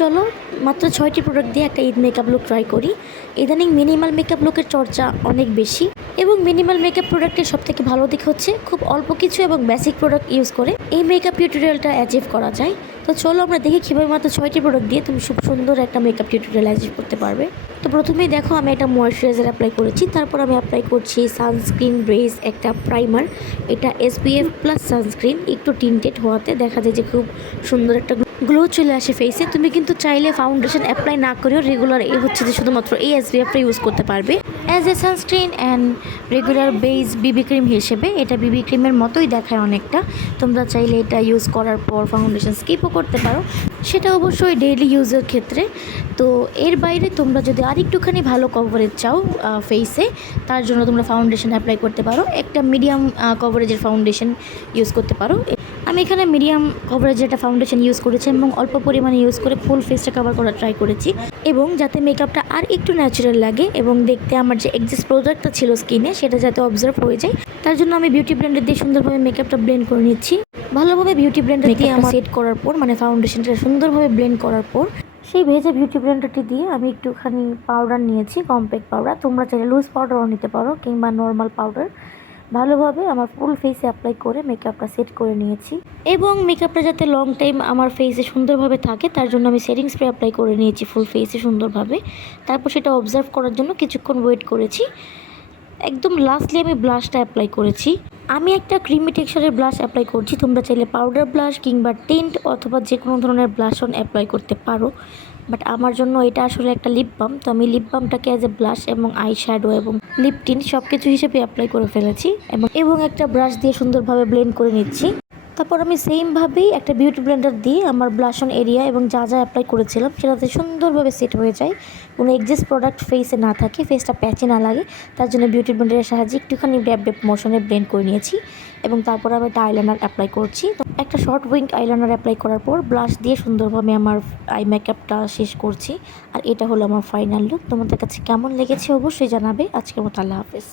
চলো মাত্র 6টি প্রোডাক্ট দিয়ে একটা ঈদ মেকআপ লুক ট্রাই করি। ইদানিং মিনিমাল মেকআপ লুকের চর্চা অনেক বেশি এবং মিনিমাল মেকআপ প্রোডাক্টের সবথেকে ভালো দিক হচ্ছে খুব অল্প কিছু এবং বেসিক প্রোডাক্ট ইউজ করে এই মেকআপ টিউটোরিয়ালটা অ্যাচিভ করা যায়। তো চলো আমরা দেখি কীভাবে মাত্র 6টি প্রোডাক্ট দিয়ে তুমি খুব সুন্দর একটা মেকআপ টিউটোরিয়াল অ্যাচিভ করতে পারবে। তো প্রথমেই দেখো আমি একটা ময়েশ্চারাইজার অ্যাপ্লাই করেছি, তারপর আমি অ্যাপ্লাই করছি সানস্ক্রিন বেস একটা প্রাইমার। এটা SPF+ সানস্ক্রিন, একটু টিন্টেড হওয়াতে দেখা যায় যে খুব সুন্দর একটা গ্লো চলে আসে ফেসে। তুমি কিন্তু চাইলে ফাউন্ডেশন অ্যাপ্লাই না করেও রেগুলার হচ্ছে যে শুধুমাত্র এই SPFটা ইউজ করতে পারবে as a sunscreen and regular base Bibi cream হিসেবে। এটা বিবি ক্রিমের মতোই দেখায় অনেকটা। তোমরা চাইলে এটা ইউজ করার পর ফাউন্ডেশন স্কিপও করতে পারো, সেটা অবশ্যই ডেইলি ইউজের ক্ষেত্রে। তো এর বাইরে তোমরা যদি আর একটুখানি ভালো কভারেজ চাও ফেসে, তার জন্য তোমরা ফাউন্ডেশন অ্যাপ্লাই করতে পারো। একটা মিডিয়াম কভারেজের ফাউন্ডেশন ইউজ করতে পারো। আমি এখানে মিডিয়াম কভারেজের একটা ফাউন্ডেশন ইউজ করেছি এবং অল্প পরিমাণে ইউজ করে ফুল ফেসটা কভার করার ট্রাই করেছি, এবং যাতে মেকআপটা আর একটু ন্যাচারাল লাগে এবং দেখতে আমার যে এক্সিস্ট প্রোডাক্টটা ছিল স্কিনে সেটা যাতে অবজার্ভ হয়ে যায়, তার জন্য আমি বিউটি ব্লেন্ডার দিয়ে সুন্দরভাবে মেকআপটা ব্লেন্ড করে নিচ্ছি। ভালোভাবে বিউটি ব্লেন্ডার দিয়ে আমার সেট করার পর, মানে ফাউন্ডেশনটা সুন্দরভাবে ব্লেন্ড করার পর, সেই ভেজা বিউটি ব্লেন্ডারটি দিয়ে আমি একটুখানি পাউডার নিয়েছি, কম্প্যাক্ট পাউডার। তোমরা চাইলে লুজ পাউডারও নিতে পারো কিংবা নর্মাল পাউডার। ভালোভাবে আমার ফুল ফেসে অ্যাপ্লাই করে মেকআপটা সেট করে নিয়েছি, এবং মেকআপটা যাতে লং টাইম আমার ফেসে সুন্দরভাবে থাকে তার জন্য আমি সেটিং স্প্রে অ্যাপ্লাই করে নিয়েছি ফুল ফেসে সুন্দরভাবে। তারপর সেটা অবজার্ভ করার জন্য কিছুক্ষণ ওয়েট করেছি। একদম লাস্টলি আমি ব্লাশটা অ্যাপ্লাই করেছি। আমি একটা ক্রিমি টেক্সচারের ব্লাশ অ্যাপ্লাই করছি। তোমরা চাইলে পাউডার ব্লাশ কিংবা টিন্ট অথবা যে কোনো ধরনের ব্লাশ অন অ্যাপ্লাই করতে পারো, বাট আমার জন্য এটা আসলে একটা লিপ বাম। তো আমি লিপ বামটাকে অ্যাজ এ ব্লাশ এবং আই শ্যাডো এবং লিপ টিন্ট সব কিছু হিসেবে অ্যাপ্লাই করে ফেলেছি, এবং একটা ব্রাশ দিয়ে সুন্দরভাবে ব্লেন্ড করে নিচ্ছি। তারপর আমি সেমভাবেই একটা বিউটি ব্লেন্ডার দিয়ে আমার ব্লাশ অন এরিয়া এবং যা যা অ্যাপ্লাই করেছিলাম সেটাতে সুন্দরভাবে সেট হয়ে যায়, কোনো এক্সিস্ট প্রোডাক্ট ফেসে না থাকে, ফেসটা প্যাচে না লাগে, তার জন্য বিউটি ব্লেন্ডারের সাহায্যে একটুখানি ড্যাব ড্যাব মোশনে ব্লেন্ড করে নিয়েছি। এবং তারপর আমি একটা আইলাইনার অ্যাপ্লাই করছি। তো একটা শর্ট উইং আইলাইনার অ্যাপ্লাই করার পর ব্লাশ দিয়ে সুন্দরভাবে আমার আই মেকআপটা শেষ করছি। আর এটা হলো আমার ফাইনাল লুক। তোমাদের কাছে কেমন লেগেছে অবশ্যই জানাবে। আজকের মতো আল্লাহ হাফেজ।